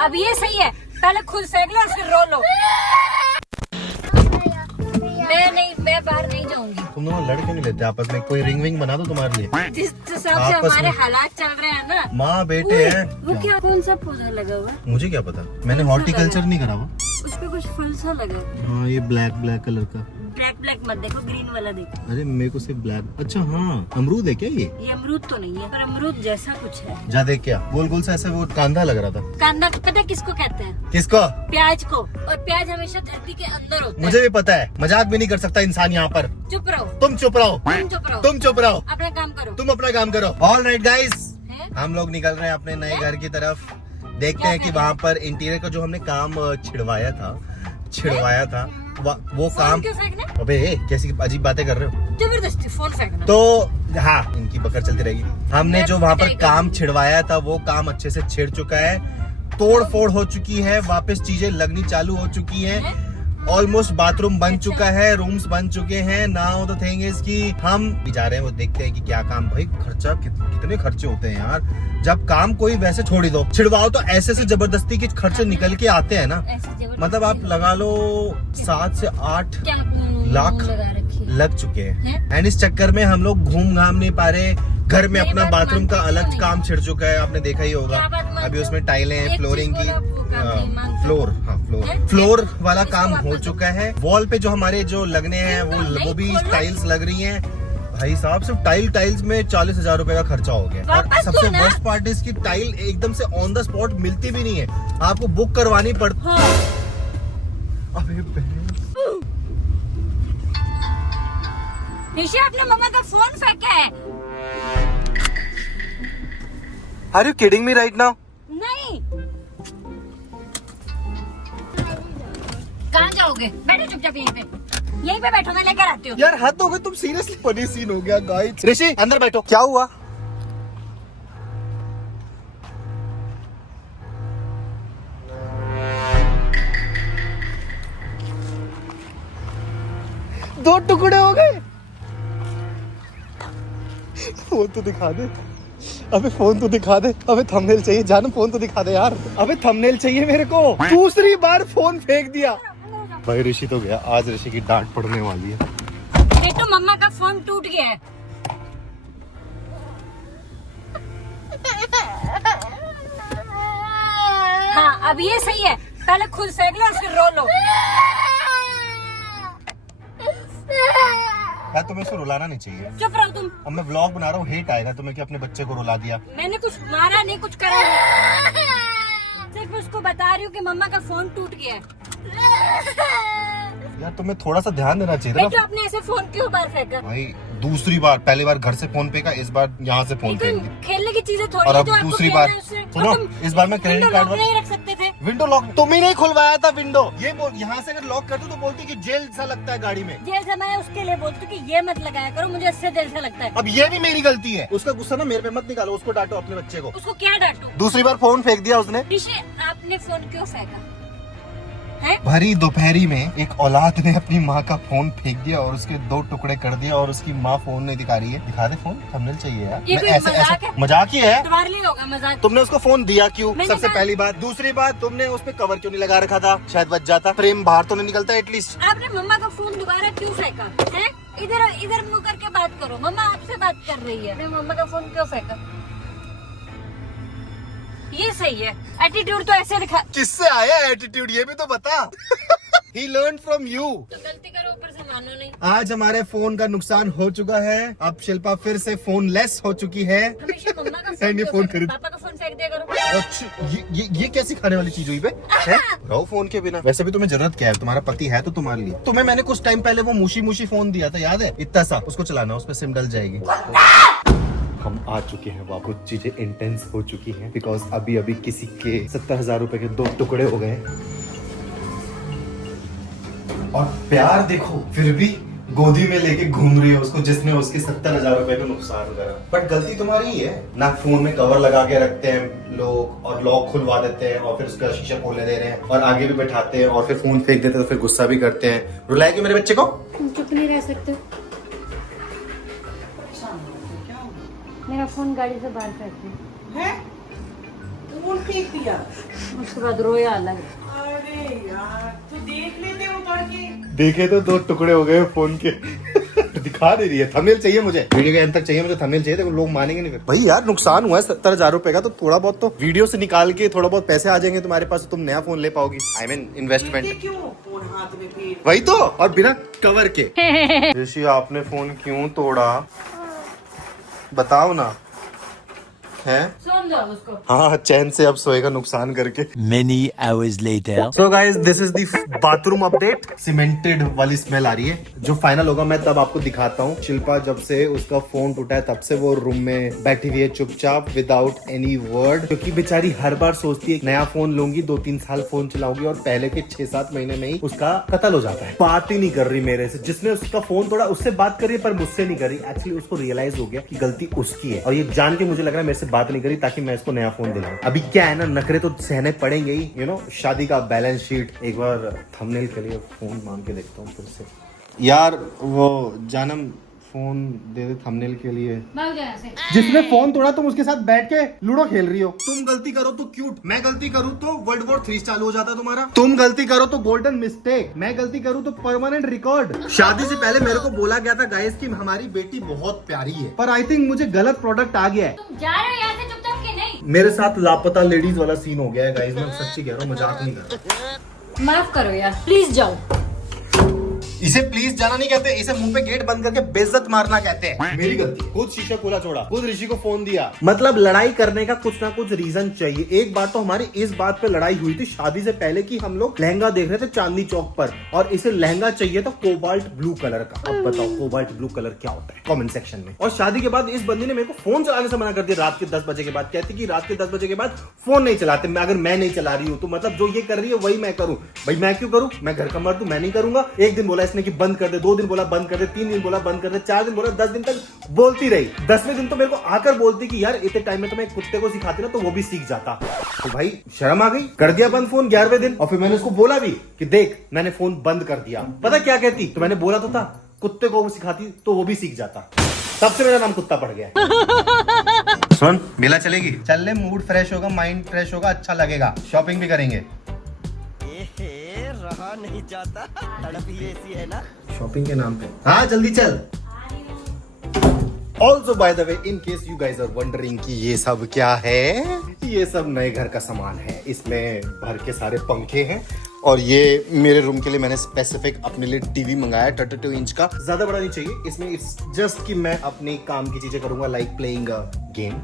अब ये सही है, पहले खुद फेंक लो फिर रो लो। मैं बाहर नहीं जाऊंगी। तुम दोनों लड़ क्यों नहीं लेते आपस में? कोई रिंग विंग बना दो तुम्हारे लिए। जिस हिसाब से आपस हमारे में। हालात चल रहे हैं ना। माँ बेटे हैं। वो क्या कौन सा पौधा लगा हुआ? मुझे क्या पता, मैंने हॉर्टिकल्चर नहीं करा हुआ। उस पे कुछ फल सा लगा। हाँ ये ब्लैक ब्लैक कलर का। ब्लैक मत देखो, ग्रीन वाला देखो। अरे मेरे को सिर्फ ब्लैक। अच्छा हाँ, अमरूद है क्या ये? अमरूद तो नहीं है पर अमरूद जैसा कुछ है। जा देख क्या, गोल गोल सा ऐसे वो कांदा लग रहा था। कांदा पता है किसको कहते हैं? किसको? प्याज को। और प्याज हमेशा धरती के अंदर होता है। मुझे भी पता है, मजाक भी नहीं कर सकता इंसान यहाँ पर। चुप रहो। तुम चुप रहो। तुम चुप रहो। तुम चुप रहो। अपना काम करो। तुम अपना काम करो। ऑल राइट गाइस, हम लोग निकल रहे हैं अपने नए घर की तरफ। देखते हैं कि वहाँ पर इंटीरियर का जो हमने काम छिड़वाया था वो काम। क्यों फेंकना? अबे कैसी अजीब बातें कर रहे हो? जबरदस्ती फोन फेंकना। तो हाँ, इनकी बकर चलती रहेगी। हमने जो वहाँ पर काम छिड़वाया था वो काम अच्छे से छिड़ चुका है, तोड़ फोड़ हो चुकी है, वापस चीजें लगनी चालू हो चुकी हैं। ऑलमोस्ट बाथरूम बन चुका है, रूम्स बन चुके हैं। नाउ द थिंग इज कि हम भी जा रहे हैं, वो देखते हैं कि क्या काम। भाई खर्चा कितने खर्चे होते हैं यार, जब काम कोई वैसे छोड़ ही दो, छिड़वाओ तो ऐसे से जबरदस्ती के खर्चे निकल के आते हैं ना। मतलब आप लगा लो 7 से 8 लाख लग चुके हैं। एंड इस चक्कर में हम लोग घूम घाम नहीं पा रहे। घर में अपना बाथरूम का अलग काम छिड़ चुका है, आपने देखा ही होगा। अभी उसमें टाइलें हैं, फ्लोरिंग की फ्लोर वाला काम हो चुका है। वॉल पे जो हमारे जो लगने हैं वो भी टाइल्स लग रही हैं। भाई साहब सिर्फ टाइल्स में 40,000 रुपए का खर्चा हो गया। और सबसे वर्स्ट पार्ट है इसकी टाइल एकदम से ऑन द स्पॉट मिलती भी नहीं है, आपको बुक करवानी पड़ती। अबे निशा, अपने मम्मा का फोन फेंका है। Are you kidding me right now? नहीं। कहाँ जाओगे? बैठो चुपचाप यहीं पे बैठो, मैं लेकर आती हूँ। यार हद हो गई, तुम सीरियसली फनी सीन हो गया गाइस। ऋषि अंदर बैठो। क्या हुआ? दो टुकड़े हो गए। फोन तो दिखा दे। अबे फोन तो दिखा दे। अबे थंबनेल चाहिए जान, फोन तो दिखा दे यार। अबे थंबनेल चाहिए मेरे को। दूसरी बार फोन फेंक दिया। भाई ऋषि तो गया, आज ऋषि की डांट पड़ने वाली है। ये तो मम्मा का फोन टूट गया है। हाँ अब ये सही है, पहले खुद फेंक लो फिर रो लो। यार तुम्हें इसको रुलाना नहीं चाहिए। चुप रहो तुम। अब मैं व्लॉग बना रहा हूँ, हेट आएगा तुम्हें कि अपने बच्चे को रुला दिया। मैंने कुछ मारा नहीं, कुछ करा नहीं, सिर्फ उसको बता रही हूँ कि मम्मा का फोन टूट गया है। यार तुम्हें थोड़ा सा ध्यान देना चाहिए था। तो आपने ऐसे फोन क्यों बार फेंका? भाई दूसरी बार, पहली बार घर से फोन फेंका, इस बार यहाँ से फोन फेंक दिया। खेलने की चीजें थोड़ी। और अब तो आपको दूसरी खेलना बार है उससे। सुनो, इस बार मैं क्रेडिट कार्ड नहीं रख सकते थे। विंडो लॉक तुम ही नहीं खुलवाया था। विंडो ये बोल, यहाँ से अगर लॉक कर दो तो बोलती कि जेल सा लगता है गाड़ी में। जेल से मैं उसके लिए बोलती हूँ कि ये मत लगाया करो, मुझे इससे जेल से लगता है। अब ये भी मेरी गलती है। उसका गुस्सा ना मेरे पे मत निकालो, उसको डांटो अपने बच्चे को। उसको क्या डांटू? दूसरी बार फोन फेंक दिया उसने। ऋषि आपने फोन क्यों फेंका है? भरी दोपहरी में एक औलाद ने अपनी माँ का फोन फेंक दिया और उसके 2 टुकड़े कर दिया, और उसकी माँ फोन नहीं दिखा रही है। दिखा दे फोन, थंबनेल चाहिए यार। ये कोई मजाक है? मजाक ही है। तुम्हारे लिए होगा मजाक। तुमने उसको फोन दिया क्यों? मैंने सबसे पहली बात। दूसरी बात, तुमने उस पे कवर क्यों नहीं लगा रखा था? शायद बच जाता, फ्रेम बाहर तो नहीं निकलता एटलीस्ट। आपने मम्मा का फोन दोबारा क्यों फेंका है? इधर मुंह करके बात करो, मम्मा आपसे बात कर रही है। मम्मा का फोन क्यों फेंका? ये सही है, एटीट्यूड तो ऐसे दिखा। किससे आया एटीट्यूड ये भी तो बता। He learned from you। तो गलती करो ऊपर से मानो नहीं। आज हमारे फोन का नुकसान हो चुका है। अब शिल्पा फिर से फोन लेस हो चुकी है। हमेशा मम्मा का नहीं, फोन खरीद। पापा का फोन फेंक दिया करो। अच्छा ये कैसी खाने वाली चीज हुई बे? रहो फोन के बिना। वैसे भी तुम्हें जरूरत क्या है? तुम्हारा पति है तो तुम्हारे लिए। तुम्हें मैंने कुछ टाइम पहले वो मूशी फोन दिया था, याद है? इतना सा, उसको चलाना, उसमें सिम डल जाएगी। हम आ चुके हैं वापस, चीजें इंटेंस हो चुकी हैं बिकॉज अभी किसी के 70,000 रुपए के 2 टुकड़े हो गए। और प्यार देखो, फिर भी गोदी में लेके घूम रही है उसको, जिसने उसके 70,000 रुपए का नुकसान करा। बट गलती तुम्हारी ही है ना। फोन में कवर लगा के रखते हैं लोग और लॉक खुलवा देते हैं और फिर उसका शीशा खोलने दे रहे हैं और आगे भी बैठाते हैं और फिर फोन फेंक देते हैं, तो फिर गुस्सा भी करते हैं। रुलाएगी मेरे बच्चे को? चुप नहीं रह सकते। मेरा फोन गाड़ी से बाहर फेंक दे। फोन फेंक दिया। उसके बाद रोया अलग। अरे यार, तो देख लेते हो पढ़ के। देखे तो 2 टुकड़े हो गए फोन के। दिखा दे रही है। थंबनेल चाहिए मुझे, वीडियो के अंत तक चाहिए मुझे, थंबनेल चाहिए। देखो लोग मानेंगे नहीं फिर। भाई यार नुकसान हुआ है 70,000 रुपए का, तो थोड़ा बहुत तो वीडियो से निकाल के थोड़ा बहुत पैसे आ जाएंगे तुम्हारे पास, तो तुम नया फोन ले पाओगी। I mean investment. ये क्यों फोन हाथ में फेंक? वही तो, और बिना कवर के। ऋषि आपने फोन क्यों तोड़ा बताओ ना। है सुन जाओ उसको। हाँ चैन से अब सोएगा नुकसान करके। Many hours later. So guys, this is the bathroom update. Cemented वाली स्मेल आ रही है। जो फाइनल होगा मैं तब आपको दिखाता हूँ। शिल्पा जब से उसका फोन टूटा है तब से वो रूम में बैठी हुई है चुपचाप, विदाउट एनी वर्ड, क्योंकि बेचारी हर बार सोचती है नया फोन लूंगी, 2-3 साल फोन चलाऊंगी, और पहले के 6-7 महीने में ही उसका कत्ल हो जाता है। बात ही नहीं कर रही मेरे से। जिसने उसका फोन तोड़ा उससे बात कर रही है पर मुझसे नहीं कर रही। एक्चुअली उसको रियलाइज हो गया कि गलती उसकी है, और ये जान के मुझे लग रहा है मेरे से बात नहीं करी ताकि मैं इसको नया फोन दिलाऊं। अभी क्या है ना, नखरे तो सहने पड़ेंगे ही, यू नो। शादी का बैलेंस शीट एक बार थंबनेल के लिए फोन मांग के देखता हूँ फिर से। यार वो जानम फोन दे दे थंबनेल के लिए। भाग जा यहाँ से। जिसने फोन तोड़ा तुम उसके साथ बैठ के लूडो खेल रही हो। तुम गलती करो तो क्यूट, मैं गलती करूँ तो वर्ल्ड वॉर 3 चालू हो जाता है तुम्हारा। तुम गलती करो तो गोल्डन मिस्टेक, मैं गलती करूँ तो परमानेंट रिकॉर्ड। शादी से पहले मेरे को बोला गया था गाइस कि हमारी बेटी बहुत प्यारी है, पर आई थिंक मुझे गलत प्रोडक्ट आ गया है। तुम जा रहे हो यहाँ से चुपचाप के? नहीं, मेरे साथ लापता लेडीज वाला सीन हो गया है गाइस, मैं सच्ची कह रहा हूँ, मजाक नहीं कर रहा। माफ करो यार, प्लीज जाओ। इसे प्लीज जाना नहीं कहते, इसे मुंह पे गेट बंद करके बेइज्जत मारना कहते हैं। मेरी गलती, खुद शीशा खोला छोड़ा, खुद ऋषि को फोन दिया। मतलब लड़ाई करने का कुछ ना कुछ रीजन चाहिए। एक बार तो हमारी इस बात पे लड़ाई हुई थी शादी से पहले कि हम लोग लहंगा देख रहे थे चांदनी चौक पर, और इसे लहंगा चाहिए था कोबाल्ट ब्लू कलर का। अब बताओ कोबाल्ट ब्लू कलर क्या होता है कमेंट सेक्शन में। और शादी के बाद इस बंदी ने मेरे को फोन चलाने से मना कर दिया रात के 10 बजे के बाद। कहती कि रात के 10 बजे के बाद फोन नहीं चलाते। अगर मैं नहीं चला रही हूँ तो मतलब जो ये कर रही है वही मैं करूँ। भाई मैं क्यों करूँ, मैं घर का मर्द हूँ, मैं नहीं करूंगा। एक दिन बोला इसने कि बंद कर दे, 2 दिन बोला बंद कर दे, 3 दिन बोला बंद कर दे, 4 दिन बोला, 10 दिन तक बोलती रही। 10वें दिन तो मेरे को आकर बोलती कि यार इतने टाइम में तो मैं कुत्ते को सिखाती ना तो वो भी सीख जाता। तो भाई शर्म आ गई, कर दिया बंद फोन 11वें दिन। और फिर मैंने उसको बोला भी कि देख मैंने फोन बंद कर दिया। पता क्या कहती, तो मैंने बोला तो था कुत्ते को सिखाती तो वो भी सीख जाता। तब से मेरा नाम कुत्ता पड़ गया। सुन मेला चलेगी, चल ले, मूड फ्रेश होगा, माइंड फ्रेश होगा, अच्छा लगेगा, शॉपिंग भी करेंगे। रहा नहीं जाता, तड़प ही ऐसी है ना। शॉपिंग के नाम पे हाँ जल्दी चल। Also by the way, in case you guys are wondering कि ये सब क्या है, ये सब नए घर का सामान है। इसमें भर के सारे पंखे हैं, और ये मेरे रूम के लिए मैंने स्पेसिफिक अपने लिए टीवी मंगाया 32 इंच का। ज्यादा बड़ा नहीं चाहिए इसमें, इट्स जस्ट कि मैं अपने काम की चीजें करूंगा, लाइक प्लेइंग गेम।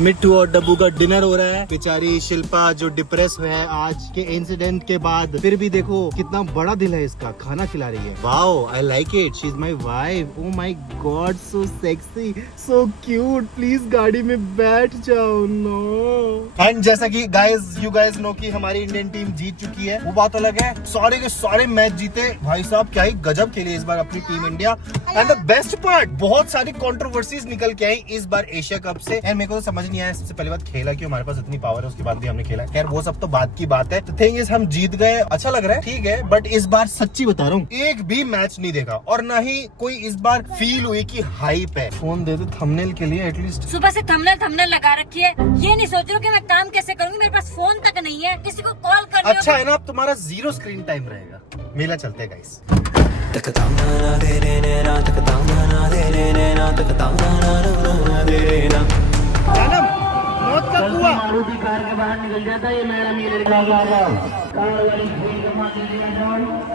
मिट्टू और डब्बू का डिनर हो रहा है। बेचारी शिल्पा जो डिप्रेस हुआ है आज के इंसिडेंट के बाद, फिर भी देखो कितना बड़ा दिल है इसका, खाना खिला रही है। Wow I like it, she is my wife. Oh my God so sexy, so cute. Please गाड़ी में बैठ जाओ। नो एंड जैसा कि गाइस यू गाइस नो कि हमारी इंडियन टीम जीत चुकी है, वो बात अलग है। सारे के सारे मैच जीते भाई साहब, क्या ही गजब खेली इस बार अपनी team India. And the best part, बहुत सारी कंट्रोवर्सीज निकल के आई इस बार एशिया कप से। एंड मेरे को तो समझ नहीं आया सबसे पहली बात, खेला क्यों, हमारे पास इतनी पावर है उसके बाद भी हमने खेला। खैर वो सब तो बात की बात है। द थिंग इज हम जीत गए, अच्छा लग रहा है, ठीक है। बट इस बार सच्ची बता रहा हूँ एक भी मैच नहीं देखा, और ना ही कोई इस बार फील हुई कि हाइप है। फोन दे दे थंबनेल के लिए एटलीस्ट। सुबह से थंबनेल लगा रखी है, ये नहीं सोच रहे हो कि मैं काम कैसे करूंगी। मेरे पास फोन तक नहीं है, किसी को कॉल कर रही हो। अच्छा है ना, अब तुम्हारा 0 स्क्रीन टाइम रहेगा। मेला चलते गाइस। मौत का कुआं मारुति कार के बाहर निकल जाता है। ये मेरे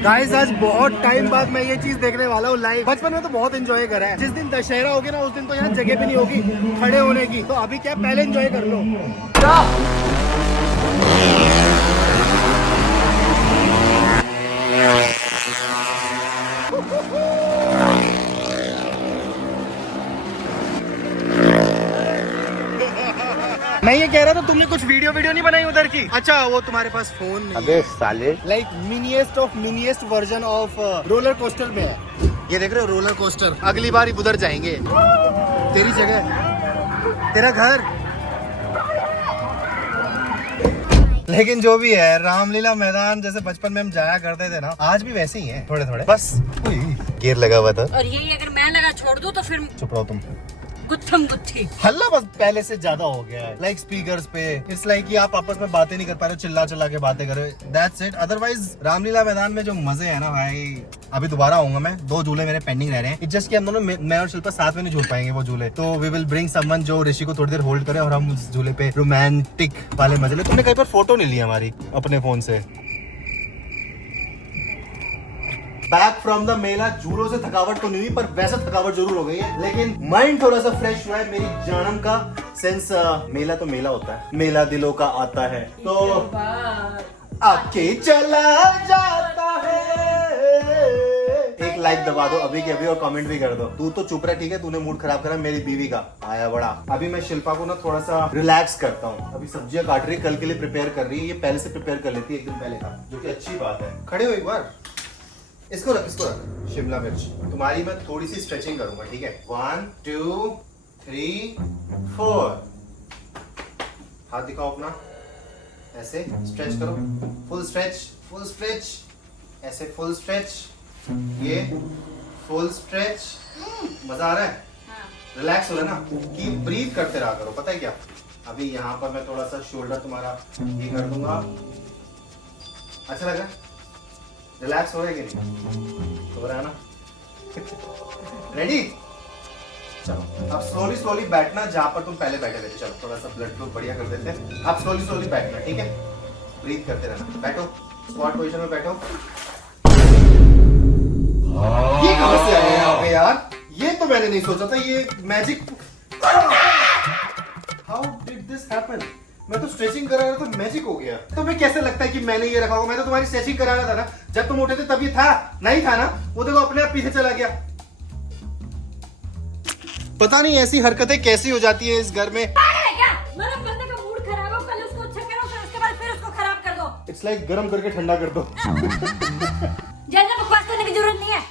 गाइस आज बहुत टाइम बाद मैं ये चीज देखने वाला हूँ लाइव। बचपन में तो बहुत एंजॉय करा है। जिस दिन दशहरा होगी ना उस दिन तो यहाँ जगह भी नहीं होगी खड़े होने की, तो अभी क्या पहले एंजॉय कर लो। मैं ये कह रहा था तुमने कुछ वीडियो नहीं बनाई उधर की? अच्छा वो तुम्हारे पास फोन नहीं। अबे साले, like miniest of miniest version of roller coaster में है। ये देख रहे हो रोलर कोस्टर, अगली बार उधर जाएंगे। तेरी जगह, तेरा घर। लेकिन जो भी है, रामलीला मैदान जैसे बचपन में हम जाया करते थे ना, आज भी वैसे ही है थोड़े थोड़े। बस गियर लगा हुआ था। और यही अगर मैं लगा छोड़ दूं तो फिर चुप रहो तुम। गुत्थम गुत्थी। हल्ला बस पहले से ज्यादा हो गया है, लाइक स्पीकर्स पे इट्स लाइक कि आप आपस में बातें नहीं कर पा रहे, चिल्ला चिल्ला के बातें कर रहे, दैट्स इट। अदरवाइज रामलीला मैदान में जो मजे है ना भाई, अभी दोबारा आऊंगा मैं, 2 झूले मेरे पेंडिंग रह रहे हैं। इट्स जस्ट कि हम दोनों, मैं और शिल्पा साथ में नहीं झूल पाएंगे वो झूले, तो वी विल ब्रिंग समवन जो ऋषि को थोड़ी देर होल्ड करे और हम उस झूले पे रोमांटिक वाले मजे ले। तुमने कहीं पर फोटो नहीं ली हमारी अपने फोन से? बैक फ्रॉम द मेला, झूलों से थकावट तो नहीं हुई, पर वैसा थकावट जरूर हो गई है, लेकिन माइंड थोड़ा सा फ्रेश हुआ है। मेरी जानम का सेंस, मेला तो मेला होता है, मेला दिलों का आता है तो आके चला जाता है। एक लाइक दबा दो अभी के अभी और कमेंट भी कर दो। तू तो चुप रहा, ठीक है, तूने मूड खराब करा मेरी बीवी का, आया बड़ा। अभी मैं शिल्पा को ना थोड़ा सा रिलैक्स करता हूँ, अभी सब्जियां काट रही है, कल के लिए प्रिपेयर कर रही है, ये पहले से प्रिपेयर कर लेती है एक दिन पहले का, जो कि अच्छी बात है। खड़े हो एक बार, इसको रख शिमला मिर्च। तुम्हारी मैं थोड़ी सी स्ट्रेचिंग करूंगा, ठीक है? 1 2 3 4। हाथ दिखाओ अपना, ऐसे स्ट्रेच करो, फुल स्ट्रेच, फुल स्ट्रेच, ऐसे फुल स्ट्रेच, ये फुल स्ट्रेच। मजा आ रहा है? रिलैक्स हो रहा है ना? कि ब्रीथ करते रहा करो, पता है क्या? अभी यहाँ पर मैं थोड़ा सा शोल्डर तुम्हारा ये कर दूंगा, अच्छा लगा? रिलैक्स हो रहा है कि नहीं? हो रहा है ना? रेडी? चलो अब स्लोली स्लोली बैठना जहां पर तुम पहले बैठे थे। चलो थोड़ा सा ब्लड फ्लो बढ़िया कर देते हैं। अब स्लोली स्लोली बैठना, ठीक है? ब्रीथ करते रहना। बैठो, स्क्वाट पोजीशन में बैठो। ये कहां से आया यहाँ पे यार? ये तो मैंने नहीं सोचा था, ये magic. How did this happen? मैं तो स्ट्रेचिंग करा रहा था, मैजिक हो गया। तुम्हें कैसे लगता है कि मैंने ये रखा होगा? मैं तो तुम्हारी स्ट्रेचिंग करा रहा था ना, जब तुम उठे थे तब ये था नहीं था ना? वो देखो अपने आप पीछे चला गया। पता नहीं ऐसी हरकतें कैसी हो जाती है इस घर में। क्या मतलब बंदे का मूड खराब हो, पहले उसको अच्छा करो, फिर उसके बाद फिर उसको खराब कर दो। इट्स लाइक गर्म करके ठंडा कर दो। ज्यादा बकवास करने की जरूरत नहीं है।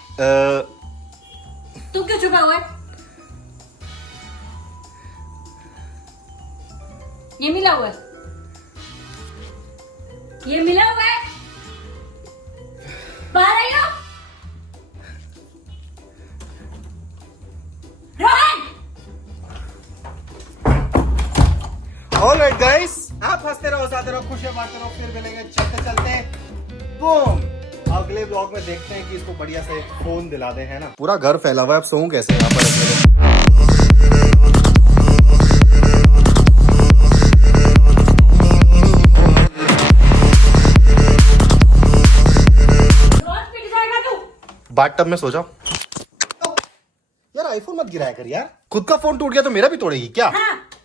तू क्यों छुपा हुआ है? ये मिला हुआ है, ये मिला हुआ है, बाहर आइयो। रोहन! ऑलराइट गाइस, आप हंसते रहो, साथ रहो, खुशियां बांटते रहो, फिर मिलेंगे चलते चलते। बूम! अगले ब्लॉग में देखते हैं कि इसको बढ़िया से फोन दिला दे, है ना? पूरा घर फैला हुआ है, अब सोऊं कैसे यहाँ पर अकेले? बाथ टब में सो जाओ। यार आईफोन मत गिराया कर यार, खुद का फोन टूट गया तो मेरा भी तोड़ेगी क्या? हाँ।